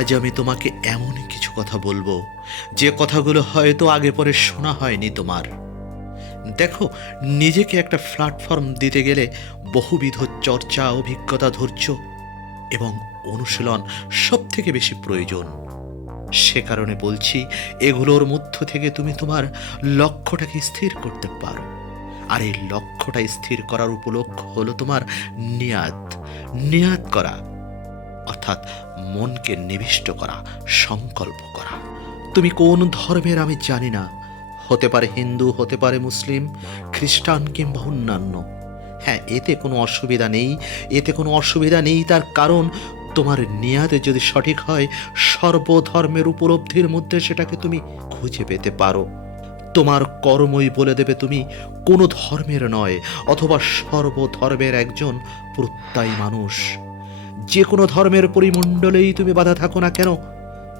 আজ আমি তোমাকে এমন কিছু কথা বলবো যে কথাগুলো হয়তো আগে পরে শোনা হয়নি তোমার। দেখো, নিজেকে একটা প্ল্যাটফর্ম দিতে গেলে বহুবিধ চর্চা, অভিজ্ঞতা, ধৈর্য এবং অনুশীলন সব থেকে বেশি প্রয়োজন। সে কারণে বলছি, এগুলোর মধ্য থেকে তুমি তোমার লক্ষ্যটাকে স্থির করতে পারো। আর এই লক্ষ্যটা স্থির করার উপলক্ষ হলো তোমার নিয়াত। নিয়াত করা অর্থাৎ মনকে নিবিষ্ট করা, সংকল্প করা। তুমি কোন ধর্মের আমি জানি না, হতে পারে হিন্দু, হতে পারে মুসলিম, খ্রিস্টান কিংবা অন্যান্য। হ্যাঁ, এতে কোনো অসুবিধা নেই, এতে কোনো অসুবিধা নেই। তার কারণ তোমার নিয়াতে যদি সঠিক হয়, সর্বধর্মের উপলব্ধির মধ্যে সেটাকে তুমি খুঁজে পেতে পারো। তোমার কর্মই বলে দেবে তুমি কোনো ধর্মের নয়, অথবা সর্বধর্মের একজন প্রত্যয়ী মানুষ। যে কোনো ধর্মের পরিমণ্ডলেই তুমি বাধা থাকো না কেন,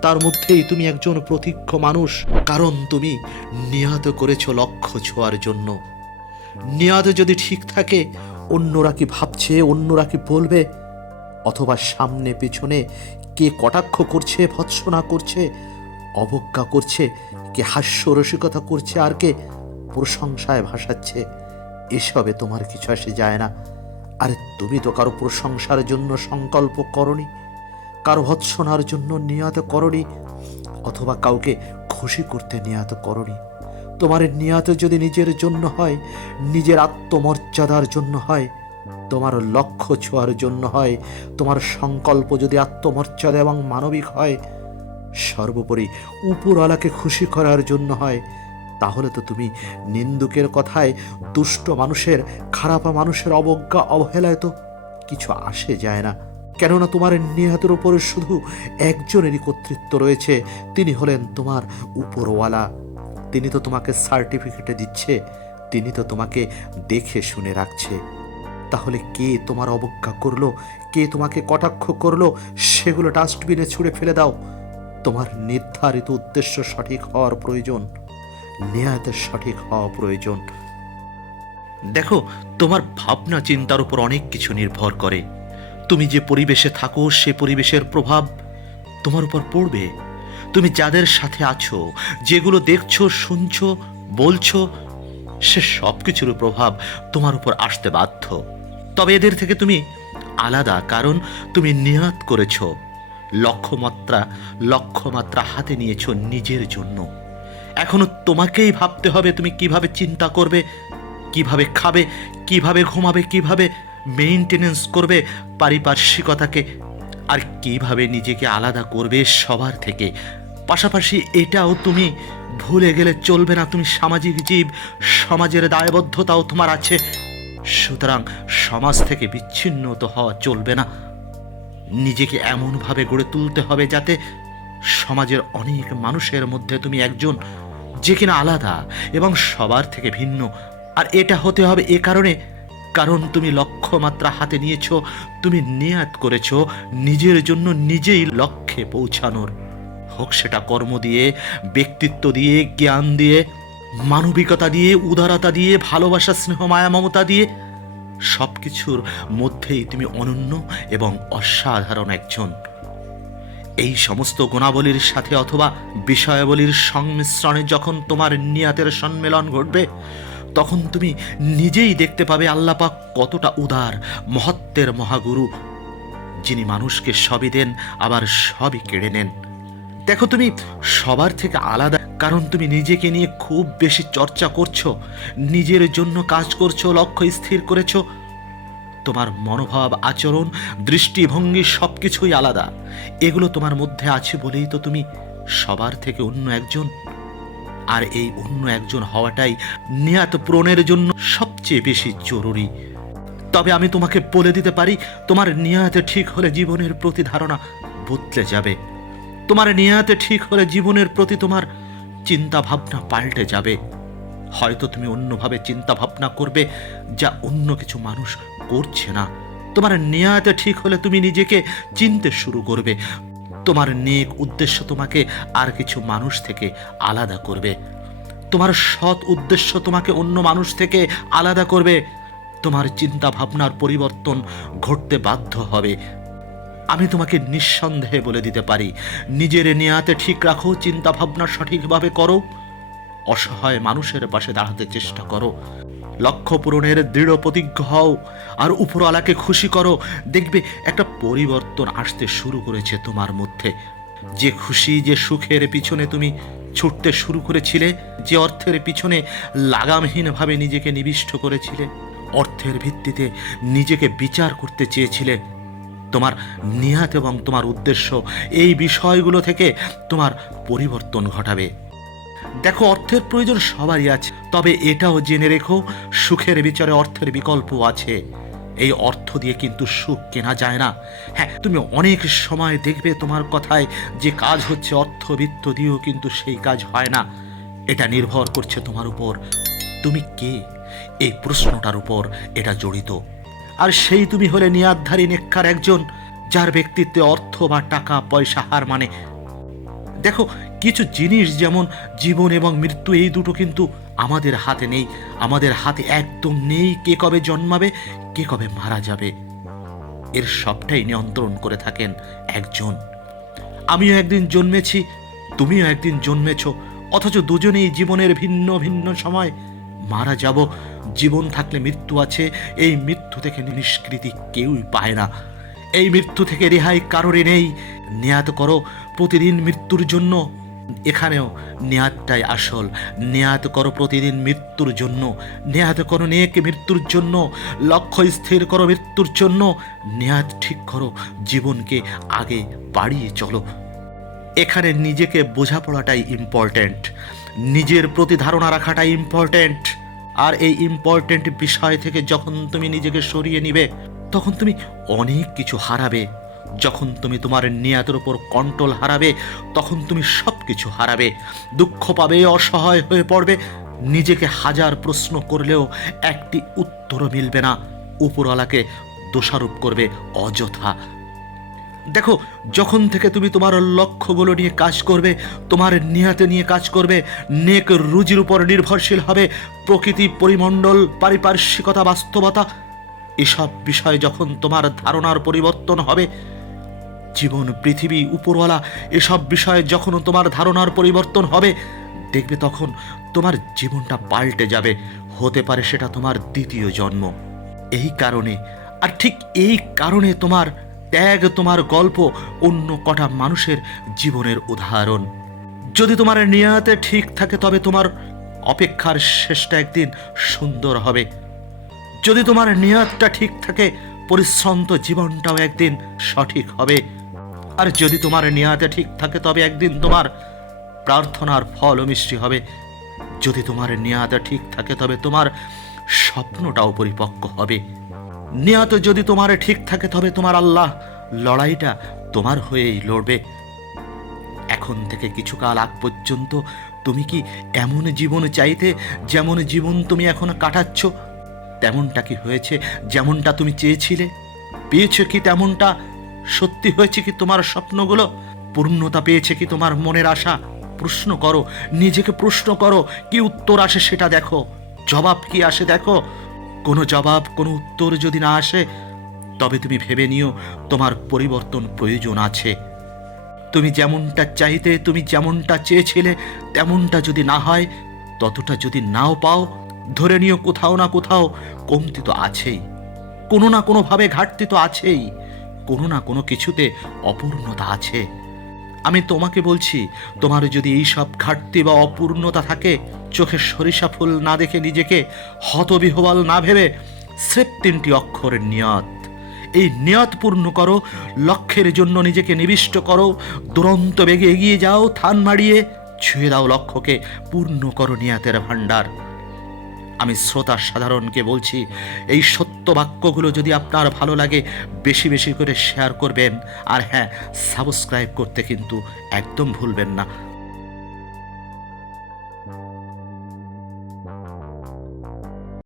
তার মধ্যেই তুমি একজন প্রতিজ্ঞ মানুষ। কারণ তুমি নিয়াত করেছ লক্ষ্য ছোঁয়ার জন্য। নিয়াত যদি ঠিক থাকে, অন্যরা কি ভাবছে, অন্যরা কি বলবে, অথবা সামনে পেছনে কে কটাক্ষ করছে, ভৎসনা করছে, অবজ্ঞা করছে, কে হাস্যরসিকতা করছে, আর কে প্রশংসায় ভাসাচ্ছে, এসবে তোমার কিছু আসে যায় না। আরে তুমি তো কারো প্রশংসার জন্য সংকল্প করনি, কারো ভৎসনার জন্য নিয়াত করনি, অথবা কাউকে খুশি করতে নিয়াত করনি। তোমার নিয়াত যদি নিজের জন্য হয়, নিজের আত্মমর্যাদার জন্য হয়, তোমার লক্ষ্য ছোঁয়ার জন্য হয়, তোমার সংকল্প যদি আত্মমর্যাদা এবং মানবিক হয়, সর্বোপরি উপরওয়ালাকে খুশি করার জন্য হয়, তাহলে তো তুমি নিন্দুকের কথায়, দুষ্ট মানুষের, খারাপ মানুষের অবজ্ঞা, অবহেলায় তো কিছু আসে যায় না। কেননা তোমার নিহতের উপরে শুধু একজনেরই কর্তৃত্ব রয়েছে, তিনি হলেন তোমার উপরওয়ালা। তিনি তো তোমাকে সার্টিফিকেটে দিচ্ছে, তিনি তো তোমাকে দেখে শুনে রাখছে। তাহলে কে তোমার অবজ্ঞা করলো, কে তোমাকে কটাক্ষ করলো, সেগুলো ডাস্টবিনে ছুঁড়ে ফেলে দাও। তোমার নির্ধারিত উদ্দেশ্য সঠিক হওয়ার প্রয়োজন, নিয়তের সঠিক হওয়া প্রয়োজন। দেখো, তোমার ভাবনা চিন্তার উপর অনেক কিছু নির্ভর করে। তুমি যে পরিবেশে থাকো, সে পরিবেশের প্রভাব তোমার উপর পড়বে। তুমি যাদের সাথে আছো, যেগুলো দেখছো, শুনছো, বলছো, সে সব কিছুর প্রভাব তোমার উপর আসতে বাধ্য। তবে এদের থেকে তুমি আলাদা, কারণ তুমি নিয়াত করেছো, লক্ষ্যমাত্রা হাতে নিয়েছো নিজের জন্য। এখনো তোমাকেই ভাবতে হবে তুমি কিভাবে চিন্তা করবে, কিভাবে খাবে, কিভাবে ঘুমাবে, কিভাবে মেইনটেনেন্স করবে পারিপার্শ্বিকতাকে, আর কিভাবে নিজেকে আলাদা করবে সবার থেকে। পাশাপাশি এটাও তুমি ভুলে গেলে চলবে না, তুমি সামাজিক জীব, সমাজের দায়বদ্ধতাও তোমার আছে। সুতরাং সমাজ থেকে বিচ্ছিন্ন তো হওয়া চলবে না। নিজেকে এমনভাবে গড়ে তুলতে হবে যাতে সমাজের অনেক মানুষের মধ্যে তুমি একজন যে কিনা আলাদা এবং সবার থেকে ভিন্ন। আর এটা হতে হবে এ কারণ তুমি লক্ষ্যমাত্রা হাতে নিয়েছো, তুমি নিয়াত করেছো নিজের জন্য নিজেই লক্ষ্যে পৌঁছানোর। হোক সেটা কর্ম দিয়ে, ব্যক্তিত্ব দিয়ে, জ্ঞান দিয়ে, মানবিকতা দিয়ে, উদারতা দিয়ে, ভালোবাসা, স্নেহ, মায়া, মমতা দিয়ে। সব কিছুর মধ্যেই তুমি অনন্য এবং অসাধারণ একজন। এই সমস্ত গুণাবলীর সাথে অথবা বিষয়াবলীর সংমিশ্রণে যখন তোমার নিয়াতের সম্মেলন ঘটবে, তখন তুমি নিজেই দেখতে পাবে আল্লাহ পাক কতটা উদার, মহত্বের মহাগুরু, যিনি মানুষকে সবই দেন আবার সবই কেড়ে নেন। দেখো, তুমি সবার থেকে আলাদা কারণ তুমি নিজেকে নিয়ে খুব বেশি চর্চা করছো, নিজের জন্য কাজ করছো, লক্ষ্য স্থির করেছো। তোমার মনোভাব, আচরণ, দৃষ্টিভঙ্গি সবকিছুই আলাদা। এগুলো তোমার মধ্যে আছে বলেই তো তুমি সবার থেকে অন্য একজন। আর এই অন্য একজন হওয়াটাই নিয়াত পূরণের জন্য সবচেয়ে বেশি জরুরি। তবে আমি তোমাকে বলে দিতে পারি, তোমার নিয়াতে ঠিক হলে জীবনের প্রতি ধারণা বদলে যাবে। তোমার নিয়াতে ঠিক হলে জীবনের প্রতি তোমার চিন্তা ভাবনা পাল্টে যাবে। হয়তো তুমি অন্যভাবে চিন্তা ভাবনা করবে, যা অন্য কিছু মানুষ করছে না। তোমার নিয়াতে ঠিক হলে তুমি নিজেকে চিনতে শুরু করবে। তোমার নেক উদ্দেশ্য তোমাকে আর কিছু মানুষ থেকে আলাদা করবে। তোমার সৎ উদ্দেশ্য তোমাকে অন্য মানুষ থেকে আলাদা করবে। তোমার চিন্তা ভাবনার পরিবর্তন ঘটতে বাধ্য হবে। আমি তোমাকে নিঃসন্দেহে বলে দিতে পারি, নিজের নিয়াতে ঠিক রাখো, চিন্তা ভাবনা সঠিকভাবে করো, অসহায় মানুষের পাশে দাঁড়াতে চেষ্টা করো, লক্ষ্য পূরণের দৃঢ় প্রতিজ্ঞ হও, আর উপরওয়ালাকে খুশি করো। দেখবে একটা পরিবর্তন আসতে শুরু করেছে তোমার মধ্যে। যে খুশি, যে সুখের পিছনে তুমি ছুটতে শুরু করেছিলে, যে অর্থের পিছনে লাগামহীনভাবে নিজেকে নিবিষ্ট করেছিলে, অর্থের ভিত্তিতে নিজেকে বিচার করতে চেয়েছিলে, তোমার নিয়াত এবং তোমার উদ্দেশ্য এই বিষয়গুলো থেকে তোমার পরিবর্তন ঘটাবে। দেখো, অর্থের প্রয়োজন সবারই আছে, তবে এটাও জেনে রেখো, সুখের বিচারে অর্থের বিকল্প আছে। এই অর্থ দিয়ে কিন্তু সুখ কেনা যায় না। হ্যাঁ, তুমি অনেক সময় দেখবে তোমার কথায় যে কাজ হচ্ছে, অর্থবিত্ত দিয়েও কিন্তু সেই কাজ হয় না। এটা নির্ভর করছে তোমার উপর, তুমি কে, এই প্রশ্নটার উপর এটা জড়িত। আর সেই তুমি হলে নিয়াতধারী নেককার একজন, যার ব্যক্তিত্বে অর্থ বা টাকা পয়সা হার মানে। দেখো, কিছু জিনিস যেমন জীবন এবং মৃত্যু, এই দুটো কিন্তু আমাদের হাতে নেই। আমাদের হাতে একদম নেই কে কবে জন্মাবে, কে কবে মারা যাবে। এর সবটাই নিয়ন্ত্রণ করে থাকেন একজন। আমিও একদিন জন্মেছি, তুমিও একদিন জন্মেছ, অথচ দুজনেই জীবনের ভিন্ন ভিন্ন সময় মারা যাব। জীবন থাকলে মৃত্যু আছে, এই মৃত্যু থেকে নিষ্কৃতি কেউই পায় না। এই মৃত্যু থেকে রেহাই কারোরই নেই। নিয়াত করো প্রতিদিন মৃত্যুর জন্য। এখানেও নিয়াতটাই আসল। নিয়াত করো প্রতিদিন মৃত্যুর জন্য, নিয়াত করো নেক মৃত্যুর জন্য, লক্ষ্য স্থির করো মৃত্যুর জন্য, নিয়াত ঠিক করো, জীবনকে আগে বাড়িয়ে চলো। এখানে নিজেকে বোঝাপড়াটাই ইম্পর্ট্যান্ট, নিজের প্রতি ধারণা রাখাটাই ইম্পর্ট্যান্ট। আর এই ইম্পর্ট্যান্ট বিষয় থেকে যখন তুমি নিজেকে সরিয়ে নিবে, তখন তুমি অনেক কিছু হারাবে। যখন তুমি তোমার নিয়াতের উপর কন্ট্রোল হারাবে, তখন তুমি সব কিছু হারাবে। দুঃখ পাবে, অসহায় হয়ে পড়বে, নিজেকে হাজার প্রশ্ন করলেও একটি উত্তরও মিলবে না। উপরওয়ালাকে দোষারোপ করবে অযথা। দেখো, যখন থেকে তুমি তোমার লক্ষ্যগুলো নিয়ে কাজ করবে, তোমার নিয়াতে নিয়ে কাজ করবে, নেক রুজির উপর নির্ভরশীল হবে, প্রকৃতি, পরিমণ্ডল, পারিপার্শ্বিকতা, বাস্তবতা, এসব বিষয়ে যখন তোমার ধারণার পরিবর্তন হবে, জীবন, পৃথিবী, উপরওয়ালা, এসব বিষয়ে যখন তোমার ধারণার পরিবর্তন হবে, দেখবে তখন তোমার জীবনটা পাল্টে যাবে। হতে পারে সেটা তোমার দ্বিতীয় জন্ম। এই কারণে, আর ঠিক এই কারণে তোমার ত্যাগ, তোমার গল্প অন্য কটা মানুষের জীবনের উদাহরণ। যদি তোমার নিয়াতে ঠিক থাকে, তবে তোমার অপেক্ষার শেষটা একদিন সুন্দর হবে। যদি তোমার নিয়াতটা ঠিক থাকে, পরিশ্রান্ত জীবনটাও একদিন সঠিক হবে। আর যদি তোমার নিয়াতে ঠিক থাকে, তবে একদিন তোমার প্রার্থনার ফলও মিষ্টি হবে। যদি তোমার নিয়াতে ঠিক থাকে, তবে তোমার স্বপ্নটাও পরিপক্ক হবে। নিয়াত যদি তোমার ঠিক থাকে, তবে তোমার আল্লাহ লড়াইটা তোমার হয়েই লড়বে। এখন থেকে কিছুকাল আগ পর্যন্ত তুমি কি এমন জীবন চাইতে, যেমন জীবন তুমি এখন কাটাচ্ছ? তেমনটা কি হয়েছে যেমনটা তুমি চেয়েছিলে? পেয়েছো কি তেমনটা? সত্যি হয়েছে কি তোমার স্বপ্নগুলো? পূর্ণতা পেয়েছে কি তোমার মনের আশা? প্রশ্ন করো, নিজেকে প্রশ্ন করো। কি উত্তর আসে সেটা দেখো, জবাব কি আসে দেখো। কোনো জবাব, কোনো উত্তর যদি না আসে, তবে তুমি ভেবে নিও তোমার পরিবর্তন প্রয়োজন আছে। তুমি যেমনটা চাইতে, তুমি যেমনটা চেয়েছিলে, তেমনটা যদি না হয়, ততটা যদি নাও পাও, ধরে নিও কোথাও না কোথাও কমতি তো আছেই, কোনো না কোনোভাবে ঘাটতি তো আছেই, কোনো না কোনো কিছুতে অপূর্ণতা আছে। আমি তোমাকে বলছি, তোমার যদি এই সব ঘাটতি বা অপূর্ণতা থাকে, চোখে সরিষা ফুল না দেখে, নিজেকে হতবিহ্বল না ভেবে, স্রেফ 3টি অক্ষর নিয়ত, এই নিয়ত পূর্ণ করো। লক্ষ্যের জন্য নিজেকে নিবিষ্ট করো, দুরন্ত বেগে এগিয়ে যাও, থান মাড়িয়ে ছুঁয়ে দাও লক্ষ্যকে, পূর্ণ করো নিয়তের ভাণ্ডার। আমি শ্রোতা সাধারণকে বলছি, এই সত্য বাক্যগুলো যদি আপনার ভালো লাগে, বেশি বেশি করে শেয়ার করবেন। আর হ্যাঁ, সাবস্ক্রাইব করতে কিন্তু একদম ভুলবেন না।